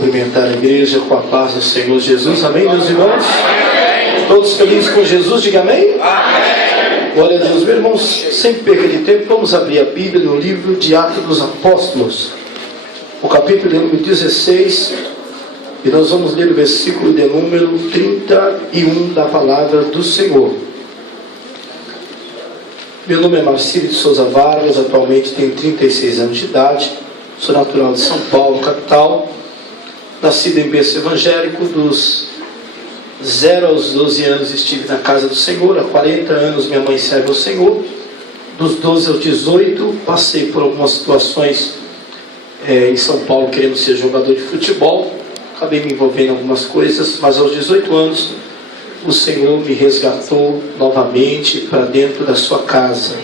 cumprimentar a igreja com a paz do Senhor Jesus. Amém, meus irmãos? Todos felizes com Jesus? Diga amém? Amém. Glória a Deus. Meus irmãos, sem perda de tempo, vamos abrir a Bíblia no livro de Atos dos Apóstolos, o capítulo de número 16, e nós vamos ler o versículo de número 31 da palavra do Senhor. Meu nome é Marcílio de Souza Vargas, atualmente tenho 36 anos de idade, sou natural de São Paulo, capital, nascido em berço evangélico. Dos 0 aos 12 anos estive na casa do Senhor, há 40 anos minha mãe serve ao Senhor. Dos 12 aos 18 passei por algumas situações em São Paulo, querendo ser jogador de futebol, acabei me envolvendo em algumas coisas, mas aos 18 anos o Senhor me resgatou novamente para dentro da sua casa.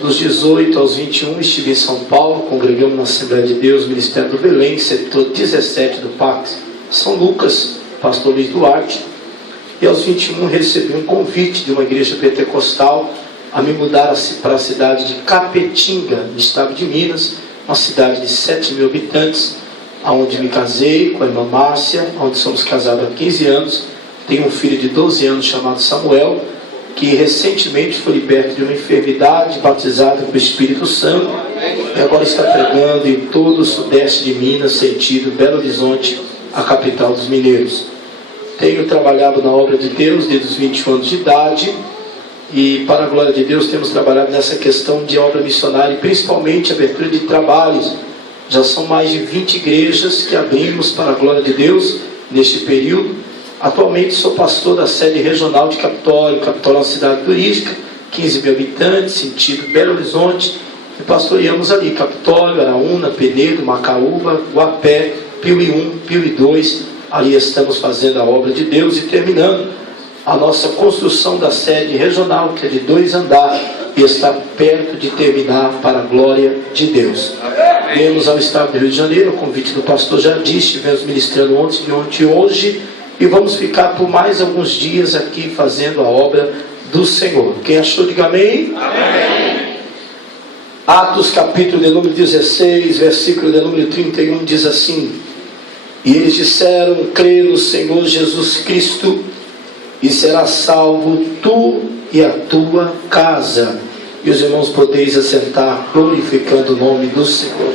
Dos 18 aos 21 estive em São Paulo, congregamos na Assembleia de Deus, Ministério do Belém, setor 17 do Pacto São Lucas, pastor Luiz Duarte. E aos 21 recebi um convite de uma igreja pentecostal a me mudar para a cidade de Capetinga, no estado de Minas, uma cidade de 7 mil habitantes, onde me casei com a irmã Márcia, onde somos casados há 15 anos. Tenho um filho de 12 anos chamado Samuel, que recentemente foi liberto de uma enfermidade, batizado com o Espírito Santo, e agora está pregando em todo o sudeste de Minas, sentido Belo Horizonte, a capital dos mineiros. Tenho trabalhado na obra de Deus desde os 21 anos de idade, e para a glória de Deus temos trabalhado nessa questão de obra missionária, e principalmente abertura de trabalhos. Já são mais de 20 igrejas que abrimos para a glória de Deus neste período. Atualmente sou pastor da sede regional de Capitólio. Capitólio é uma cidade turística, 15 mil habitantes, sentido Belo Horizonte, e pastoreamos ali Capitólio, Araúna, Penedo, Macaúba, Guapé, Piuí 1, Piuí 2. Ali estamos fazendo a obra de Deus e terminando a nossa construção da sede regional, que é de 2 andares, e está perto de terminar para a glória de Deus. Viemos ao estado do Rio de Janeiro, o convite do pastor Jardim, estivemos ministrando ontem e hoje, e vamos ficar por mais alguns dias aqui fazendo a obra do Senhor. Quem achou, diga amém. Amém. Atos capítulo de número 16, versículo de número 31 diz assim: e eles disseram: crê no Senhor Jesus Cristo e serás salvo tu e a tua casa. E os irmãos podeis assentar, glorificando o nome do Senhor.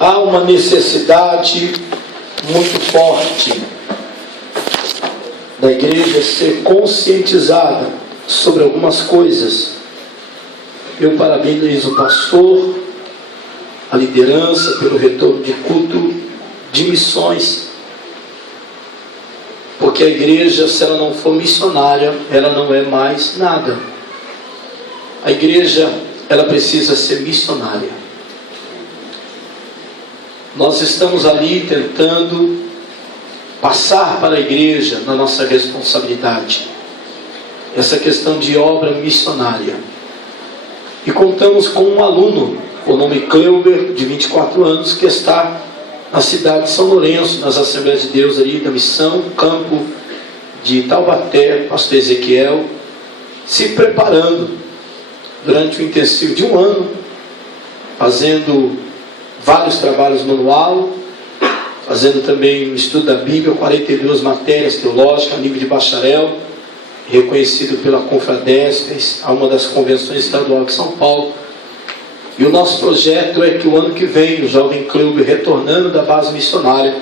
Há uma necessidade muito forte da igreja ser conscientizada sobre algumas coisas. Eu parabenizo o pastor, a liderança, pelo retorno de culto de missões, porque a igreja, se ela não for missionária, ela não é mais nada. A igreja, ela precisa ser missionária. Nós estamos ali tentando passar para a igreja, na nossa responsabilidade, essa questão de obra missionária. E contamos com um aluno, o nome Cleuber, de 24 anos, que está na cidade de São Lourenço, nas Assembleias de Deus ali da Missão, campo de Taubaté, pastor Ezequiel, se preparando durante o intensivo de 1 ano, fazendo vários trabalhos manual, fazendo também o estudo da Bíblia, 42 matérias teológicas a nível de bacharel, reconhecido pela Confradesp, a uma das convenções estaduais de São Paulo. E o nosso projeto é que o ano que vem, o jovem Cleuber retornando da base missionária,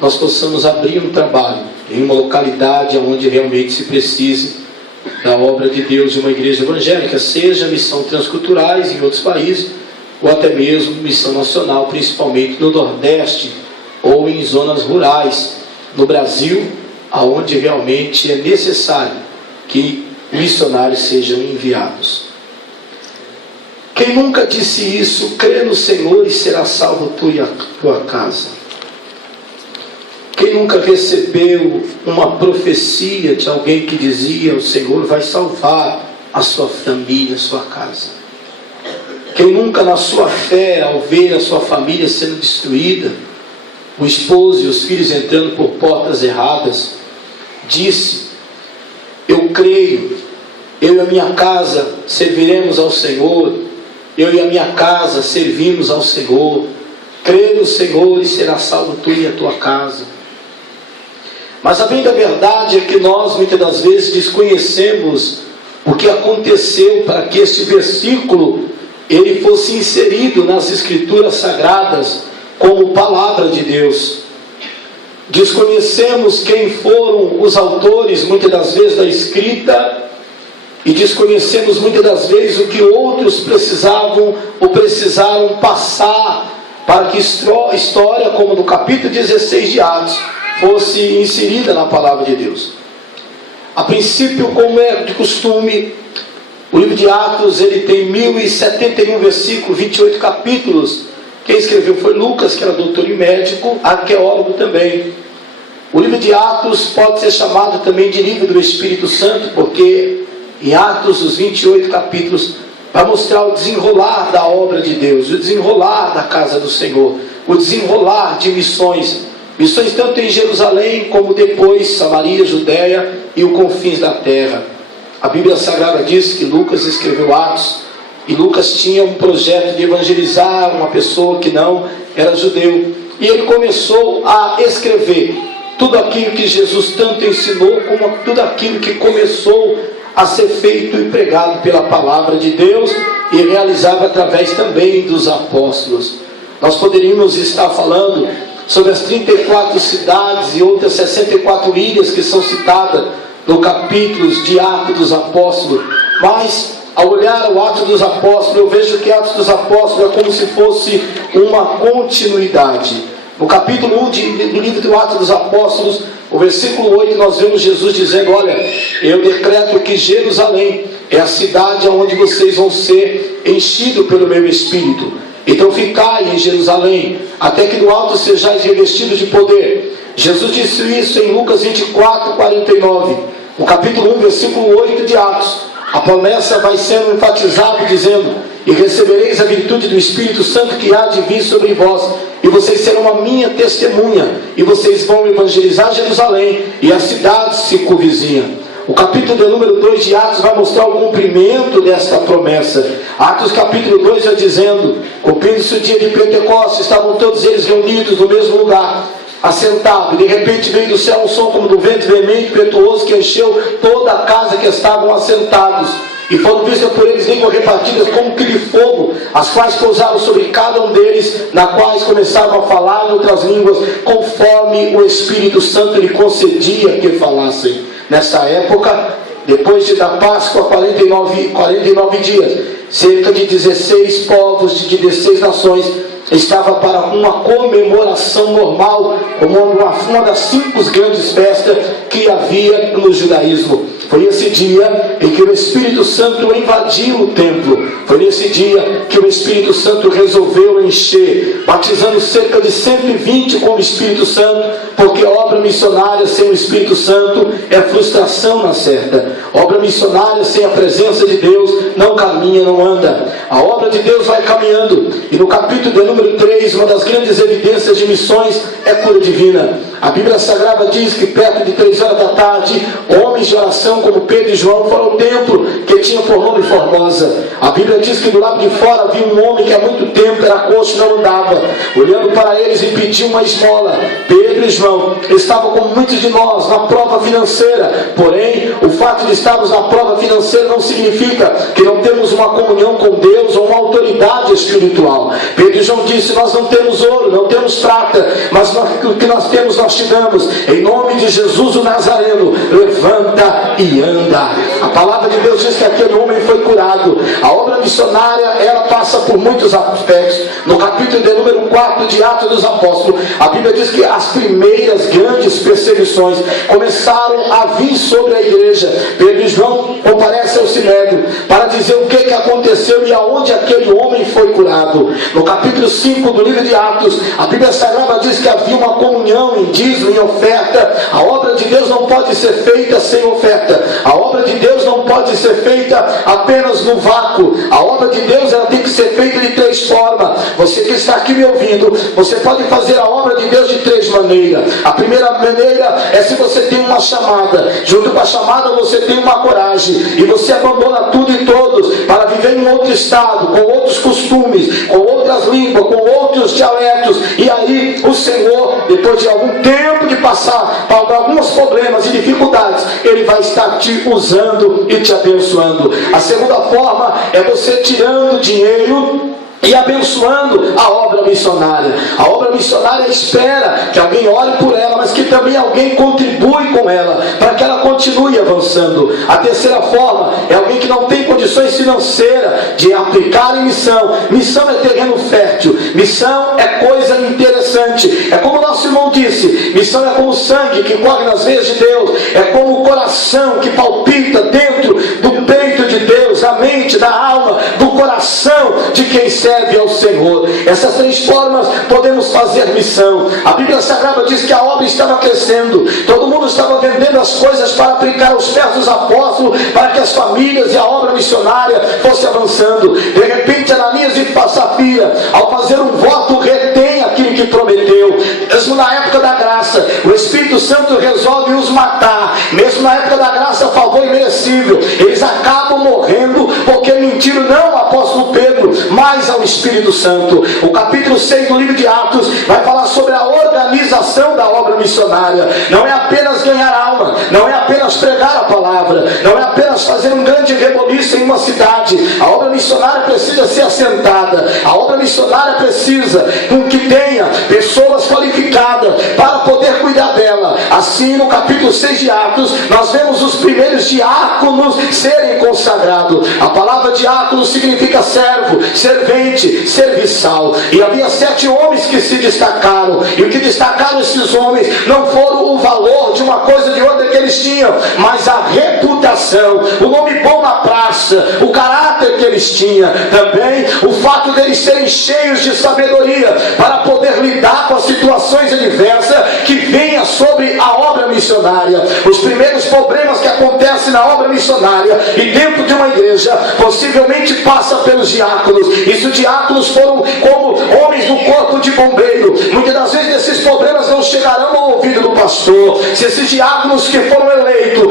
nós possamos abrir um trabalho em uma localidade onde realmente se precise da obra de Deus de uma igreja evangélica, seja missão transculturais em outros países, ou até mesmo missão nacional, principalmente no Nordeste ou em zonas rurais no Brasil, aonde realmente é necessário que missionários sejam enviados. Quem nunca disse isso? Crê no Senhor e será salvo tu e a tua casa. Quem nunca recebeu uma profecia de alguém que dizia: o Senhor vai salvar a sua família, a sua casa? Quem nunca, na sua fé, ao ver a sua família sendo destruída, o esposo e os filhos entrando por portas erradas, disse: eu creio eu e a minha casa serviremos ao Senhor, eu e a minha casa servimos ao Senhor, crê no Senhor e será salvo tu e a tua casa. Mas a bem da verdade é que nós muitas das vezes desconhecemos o que aconteceu para que este versículo ele fosse inserido nas Escrituras Sagradas como palavra de Deus. Desconhecemos quem foram os autores muitas das vezes da escrita, e desconhecemos muitas das vezes o que outros precisavam ou precisaram passar para que história como no capítulo 16 de Atos fosse inserida na palavra de Deus. A princípio, como é de costume, o livro de Atos ele tem 1071 versículos, 28 capítulos. Quem escreveu foi Lucas, que era doutor e médico, arqueólogo também. O livro de Atos pode ser chamado também de livro do Espírito Santo, porque em Atos, os 28 capítulos, vai mostrar o desenrolar da obra de Deus, o desenrolar da casa do Senhor, o desenrolar de missões tanto em Jerusalém, como depois Samaria, Judéia e os confins da terra. A Bíblia Sagrada diz que Lucas escreveu Atos, e Lucas tinha um projeto de evangelizar uma pessoa que não era judeu, e ele começou a escrever tudo aquilo que Jesus tanto ensinou, como tudo aquilo que começou a ser feito e pregado pela palavra de Deus, e realizado através também dos apóstolos. Nós poderíamos estar falando sobre as 34 cidades e outras 64 ilhas que são citadas no capítulo de Atos dos Apóstolos, mas ao olhar o Atos dos Apóstolos, eu vejo que Atos dos Apóstolos é como se fosse uma continuidade. No capítulo 1 do livro do Atos dos Apóstolos, o versículo 8, nós vemos Jesus dizendo: olha, eu decreto que Jerusalém é a cidade onde vocês vão ser enchidos pelo meu Espírito. Então ficai em Jerusalém, até que do alto sejais revestidos de poder. Jesus disse isso em Lucas 24, 49. No capítulo 1, versículo 8 de Atos, a promessa vai sendo enfatizada dizendo: e recebereis a virtude do Espírito Santo que há de vir sobre vós, e vocês serão a minha testemunha, e vocês vão evangelizar Jerusalém e as cidades circunvizinhas. O capítulo de número 2 de Atos vai mostrar o cumprimento desta promessa. Atos capítulo 2 vai dizendo: cumprindo-se o dia de Pentecostes, estavam todos eles reunidos no mesmo lugar, assentados, e de repente veio do céu um som como do vento veemente, impetuoso, que encheu toda a casa que estavam assentados. E foram vistas por eles línguas repartidas como que de fogo, as quais pousaram sobre cada um deles, na quais começaram a falar em outras línguas, conforme o Espírito Santo lhe concedia que falassem. Nessa época, depois da Páscoa, 49 dias, cerca de 16 povos de 16 nações estava para uma comemoração normal, como uma das 5 grandes festas que havia no judaísmo. Foi esse dia em que o Espírito Santo invadiu o templo. Foi nesse dia que o Espírito Santo resolveu encher, batizando cerca de 120 com o Espírito Santo, porque obra missionária sem o Espírito Santo é frustração na certa. Obra missionária sem a presença de Deus não caminha, não anda. A obra de Deus vai caminhando, e no capítulo de número 3, uma das grandes evidências de missões é cura divina. A Bíblia Sagrada diz que perto de 3 horas da tarde, homens de oração como Pedro e João foram ao templo, que tinha por nome Formosa. A Bíblia diz que do lado de fora havia um homem que há muito tempo era coxo e não andava. Olhando para eles e pediu uma esmola. Pedro e João estavam como muitos de nós na prova financeira. Porém, o fato de estarmos na prova financeira não significa que não temos uma comunhão com Deus ou uma autoridade espiritual. Pedro e João disse: nós não temos ouro, não temos prata, mas o que nós temos nós te damos. Em nome de Jesus o Nazareno, levanta e anda. A palavra de Deus diz que aquele homem foi curado. A obra missionária, ela passa por muitos aspectos. No capítulo de número 4 de Atos dos Apóstolos, a Bíblia diz que as primeiras grandes perseguições começaram a vir sobre a igreja. Pedro e João comparecem ao Sinédrio para dizer o que aconteceu e aonde aquele homem foi curado. No capítulo 5 do livro de Atos, a Bíblia Sagrada diz que havia uma comunhão em dízimo, em oferta. A obra de Deus não pode ser feita sem oferta. A obra de Deus Deus não pode ser feita apenas no vácuo. A obra de Deus, ela tem que ser feita de 3 formas. Você que está aqui me ouvindo, você pode fazer a obra de Deus de 3 maneiras. A primeira maneira é se você tem uma chamada. Junto com a chamada você tem uma coragem, e você abandona tudo e todos para viver em outro estado, com outros costumes, com outras línguas, com outros dialetos. E aí o Senhor, depois de algum tempo de passar por alguns problemas e dificuldades, Ele vai estar te usando e te abençoando. A segunda forma é você tirando dinheiro e abençoando a obra missionária. A obra missionária espera que alguém ore por ela, mas que também alguém contribui com ela, para que ela continue avançando. A terceira forma é alguém que não tem condições financeiras de aplicar em missão. Missão é terreno fértil, missão é coisa interessante. É como o nosso irmão disse, missão é como o sangue que corre nas veias de Deus, é como o coração que palpita dentro do peito de Deus, da mente, da alma, do coração de quem serve ao Senhor. Essas 3 formas podemos fazer missão. A Bíblia Sagrada diz que a obra estava crescendo, todo mundo estava vendendo as coisas para aplicar aos pés dos apóstolos, para que as famílias e a obra missionária fosse avançando. De repente Ananias e Safira, ao fazer um voto, retém aquilo que prometeu. Mesmo na época da graça, o Espírito Santo resolve os matar. Mesmo na época da graça, a favor imerecível, eles acabam morrendo porque mentiram não ao apóstolo Pedro, mas ao Espírito Santo. O capítulo 6 do livro de Atos vai falar sobre a organização da obra missionária. Não é apenas ganhar alma, não é apenas pregar a palavra, não é apenas fazer um grande reboliço em uma cidade. A obra missionária precisa ser assentada. A obra missionária precisa que tenha pessoas qualificadas para poder cuidar dela. Assim, no capítulo 6 de Atos, nós vemos os primeiros diáconos serem consagrados. A palavra diácono significa servo, servente, serviçal. E havia 7 homens que se destacaram. E o que destacaram esses homens não foram o valor de uma coisa ou de outra que eles tinham, mas a reputação, o nome bom na praça, o caráter que eles tinham. Também o fato deles serem cheios de sabedoria para poder lidar com as situações adversas que venham sobre a obra missionária. Os primeiros problemas que acontecem na obra missionária e dentro de uma igreja possivelmente passa pelos diáconos. E se os diáconos foram como homens do corpo de bombeiro, muitas das vezes esses problemas não chegarão ao ouvido do pastor. Se esses diáconos que foram eleitos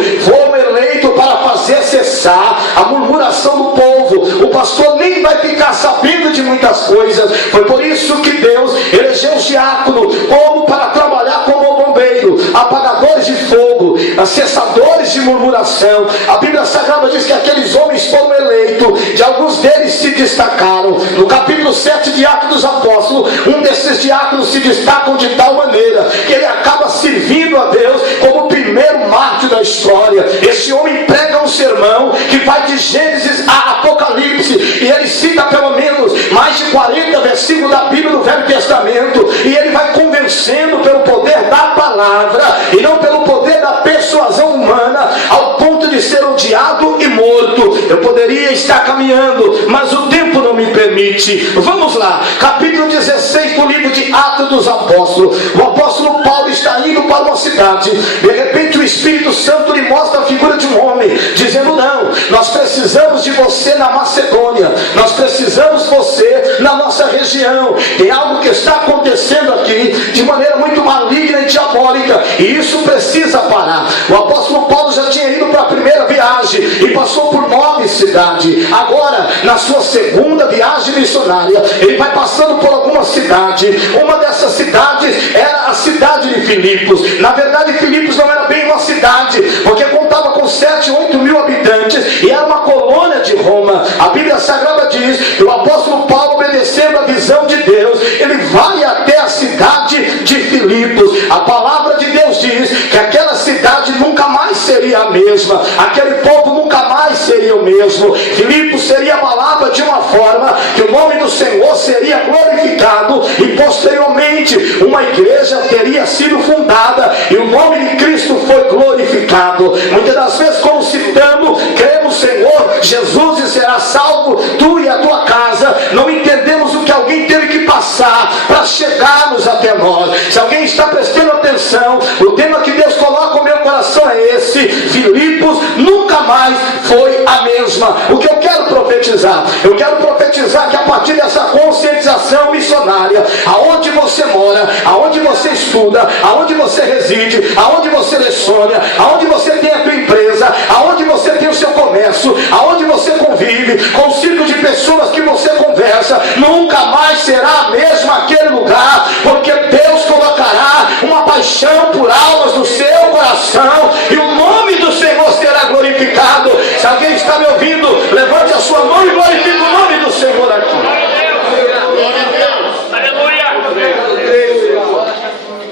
para fazer cessar a murmuração do povo, o pastor nem vai ficar sabendo de muitas coisas. Foi por isso que Deus elegeu os diáconos como para trabalhar como bombeiro, apagadores de fogo, cessadores de murmuração. A Bíblia Sagrada diz que aqueles homens foram eleitos, de alguns deles se destacaram. No capítulo 7 de Atos dos Apóstolos, um desses diáconos se destacam de tal maneira que ele acaba servindo a Deus como o primeiro mártir da história. Esse homem prega um sermão que vai de Gênesis a Apocalipse, e ele cita pelo menos mais de 40 versículos da Bíblia do Velho Testamento, e ele vai convencendo pelo poder da palavra e não pelo poder da persuasão humana, ao ponto de ser odiado e morto. Eu poderia estar caminhando, mas o tempo não me permite. Vamos lá, capítulo 16 do livro de Atos dos Apóstolos. O apóstolo Paulo está indo para uma cidade. De repente o Espírito Santo lhe mostra a figura de um homem, dizendo: não, nós precisamos de você na Macedônia, nós precisamos de você na nossa região. Tem algo que está acontecendo aqui de maneira muito maligna e diabólica, e isso precisa parar. O apóstolo Paulo já tinha ido para a primeira viagem e passou por 9 cidades. Agora, na sua segunda viagem missionária, ele vai passando por algumas cidades. Uma dessas cidades era a cidade de Filipos. Na verdade, Filipos não era bem uma cidade, porque contava com 7, 8 mil habitantes e era uma colônia de Roma. A Bíblia Sagrada diz que o apóstolo Paulo, obedecendo a visão de Deus, ele vai até a cidade de Filipos. A palavra de Deus diz que aquela cidade nunca mais seria a mesma, aquele povo nunca mais seria o mesmo. Filipos seria abalado de uma forma que o nome do Senhor seria glorificado, e posteriormente uma igreja teria sido fundada e o nome de Cristo foi glorificado. Muitas das vezes, como citamos, cremos no Senhor Jesus e será salvo tu e a tua casa, não entendemos o que alguém teve que passar para chegarmos até nós. Se alguém está prestando atenção, o tema que Deus coloca no meu coração é esse: Filipos Filipos nunca mais foi a mesma. O que eu quero profetizar? Eu quero profetizar que a partir dessa conscientização missionária, aonde você mora, aonde você estuda, aonde você reside, aonde você leciona, aonde você tem a tua empresa, aonde você tem o seu comércio, aonde você convive, com o círculo de pessoas que você conversa, nunca mais será a mesma aquele lugar, porque Deus colocará uma paixão por almas no seu coração, e o nome do Senhor será glorificado. Se alguém está me ouvindo, levante a sua mão e glorifique o nome do Senhor aqui.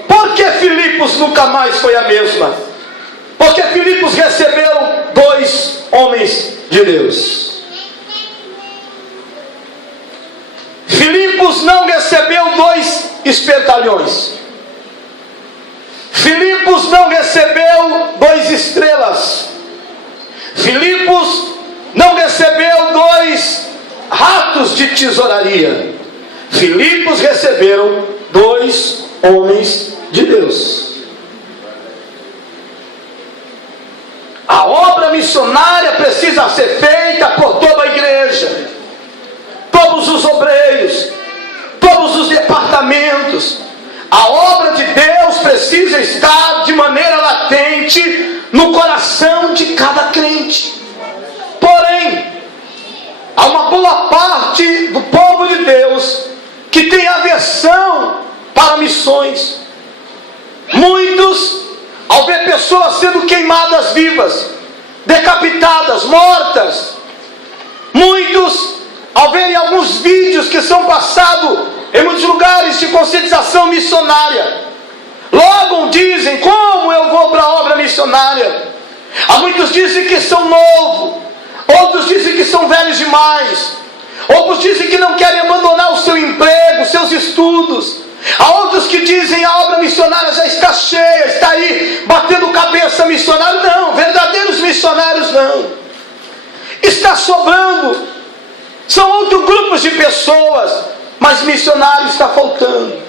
Por que Filipos nunca mais foi a mesma? Porque Filipos recebeu 2 homens de Deus. Filipos não recebeu 2 espertalhões. Filipos não recebeu 2 estrelas. Filipos não recebeu 2 ratos de tesouraria. Filipos receberam 2 homens de Deus. A obra missionária precisa ser feita por toda a igreja, todos os obreiros, todos os departamentos. A obra de Deus precisa estar de maneira latente no coração de cada crente. Porém, há uma boa parte do povo de Deus que tem aversão para missões. Muitos, ao ver pessoas sendo queimadas vivas, decapitadas, mortas, muitos, ao verem alguns vídeos que são passados em muitos lugares de conscientização missionária, logo dizem: como eu vou para a obra missionária? Há muitos dizem que são novos, outros dizem que são velhos demais, outros dizem que não querem abandonar o seu emprego, seus estudos. Há outros que dizem: a obra missionária já está cheia, está aí batendo cabeça missionário. Não, verdadeiros missionários não. Está sobrando. São outros grupos de pessoas, mas missionário está faltando.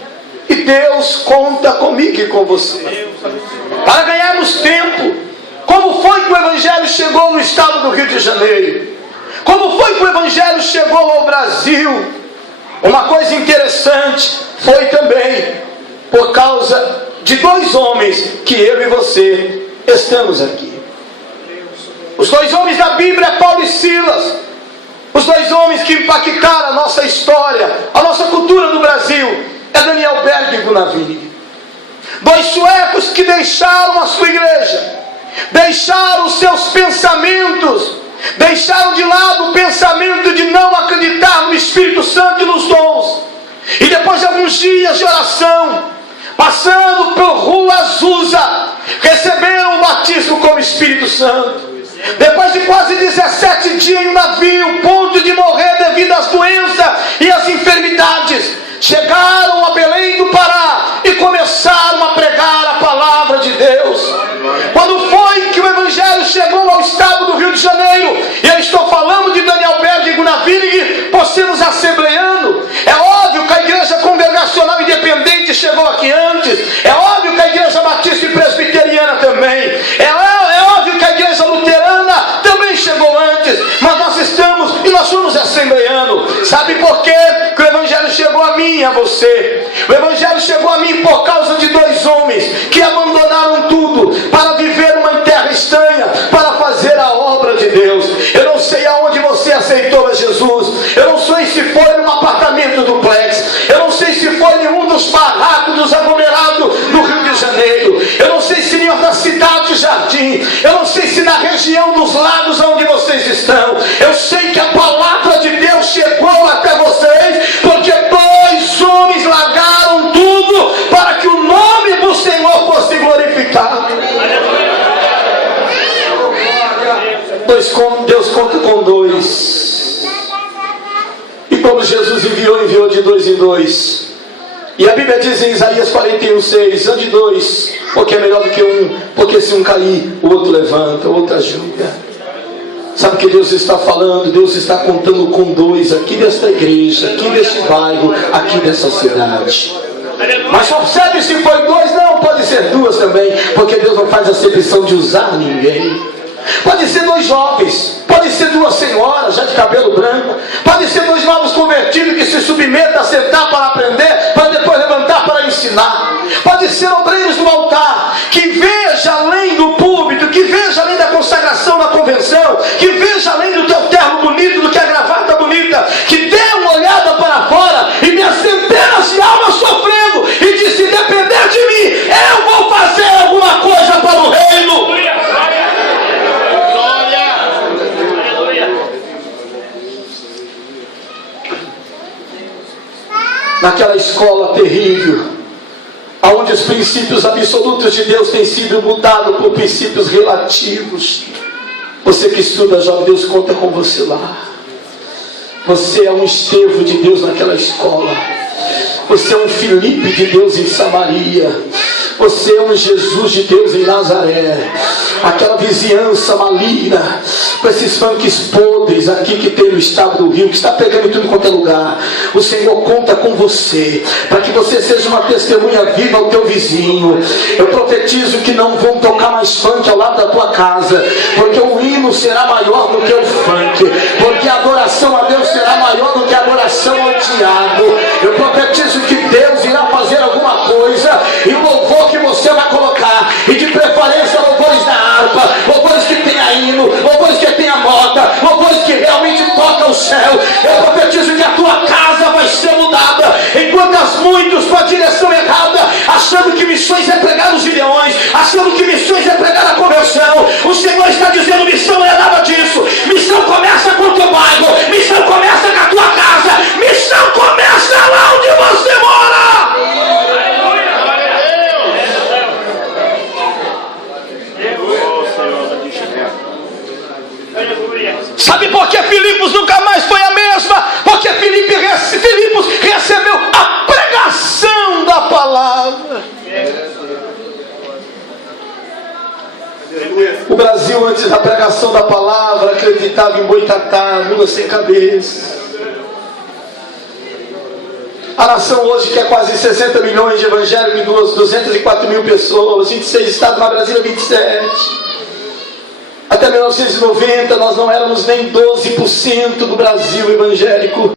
E Deus conta comigo e com você, para ganharmos tempo. Como foi que o Evangelho chegou no estado do Rio de Janeiro? Como foi que o Evangelho chegou ao Brasil? Uma coisa interessante foi também por causa de 2 homens que eu e você estamos aqui. Os 2 homens da Bíblia é Paulo e Silas. Os 2 homens que impactaram a nossa história, a nossa cultura do Brasil, é Daniel Berg e Gunnar Winick. 2 suecos que deixaram a sua igreja, deixaram os seus pensamentos, deixaram de lado o pensamento de não acreditar no Espírito Santo e nos dons. E depois de alguns dias de oração, passando por Rua Azusa, receberam o batismo como Espírito Santo. Depois de quase 17 dias em um navio, ponto de morrer devido às doenças e às enfermidades, chegaram a Belém do Pará e começaram a pregar a palavra de Deus. Quando foi que o Evangelho chegou ao estado do Rio de Janeiro? E eu estou falando de Daniel Berg e Gunnar Winick, por sermos assembleando. É óbvio que a Igreja Congregacional Independente chegou aqui antes. É óbvio que a Igreja Batista e Presbiteriana também. É óbvio que a Igreja Luterana também chegou antes. Mas nós estamos e nós fomos assembleando. Sabe por quê que o Evangelho chegou a mim e a você? O Evangelho chegou a mim por causa de 2 homens que abandonaram tudo para viver uma terra estranha, para fazer a obra de Deus. Eu não sei aonde você aceitou a Jesus. Eu não sei se foi num apartamento duplex. Eu não sei se foi em um dos barracos dos aglomerados do Rio de Janeiro. Eu não sei se na cidade Jardim. Eu não sei se na região dos lagos onde vocês estão. Eu sei que a palavra de Deus chegou até vocês, porque 2 homens largaram tudo para que o nome do Senhor fosse glorificado. Deus conta com 2. E como Jesus enviou de 2 em 2. E a Bíblia diz em Isaías 41:6: ande 2, porque é melhor do que 1, porque se um cair, o outro levanta, o outro ajuda. Sabe o que Deus está falando? Deus está contando com 2 aqui desta igreja, aqui deste bairro, aqui dessa cidade. Mas observe, se foi 2, não, pode ser 2 também, porque Deus não faz acepção de usar ninguém. pode ser 2 jovens, pode ser 2 senhoras já de cabelo branco, pode ser 2 novos convertidos que se submetem a sentar para aprender, para depois levantar para ensinar, pode ser obreiros do altar, que veja além do púlpito, que veja além da consagração na convenção, que veja além do teu terno bonito, do que a gravata bonita, que dê uma olhada para fora e minhas centenas de almas sofrendo e disse: se depender de mim, eu vou fazer alguma coisa para o reino. Naquela escola terrível, onde os princípios absolutos de Deus têm sido mudados por princípios relativos, você que estuda, jovem, Deus conta com você lá. Você é um Estevão de Deus naquela escola. Você é um Filipe de Deus em Samaria. Você é um Jesus de Deus em Nazaré. Aquela vizinhança maligna, com esses funks podres aqui que tem no estado do Rio, que está pegando em tudo quanto é lugar. O Senhor conta com você, para que você seja uma testemunha viva ao teu vizinho. Eu profetizo que não vão tocar mais funk ao lado da tua casa, porque o hino será maior do que o funk, porque a adoração a Deus será maior do que a adoração ao diabo. Eu profetizo que Deus irá fazer alguma coisa, e o louvor que você vai colocar, e de preferência louvores da harpa, louvores que tenha hino, louvores que tenha nota, louvores que realmente toca o céu. Eu profetizo que a tua casa vai ser mudada, enquanto muitos com a direção errada, achando que missões é pregar os Gideões, achando que missões é pregar a conversão. O Senhor está dizendo: missão não é nada disso. Missão começa com o teu bairro, missão começa com a tua casa, missão começa lá onde você mora. Sabe por que Filipos nunca mais foi a mesma? Porque Filipos recebeu a pregação da palavra. O Brasil, antes da pregação da palavra, acreditava em boitatá, mula sem cabeça. A nação hoje quer quase 60 milhões de evangélicos, 204 mil pessoas, 26 estados, na Brasília 27. Até 1990 nós não éramos nem 12% do Brasil evangélico.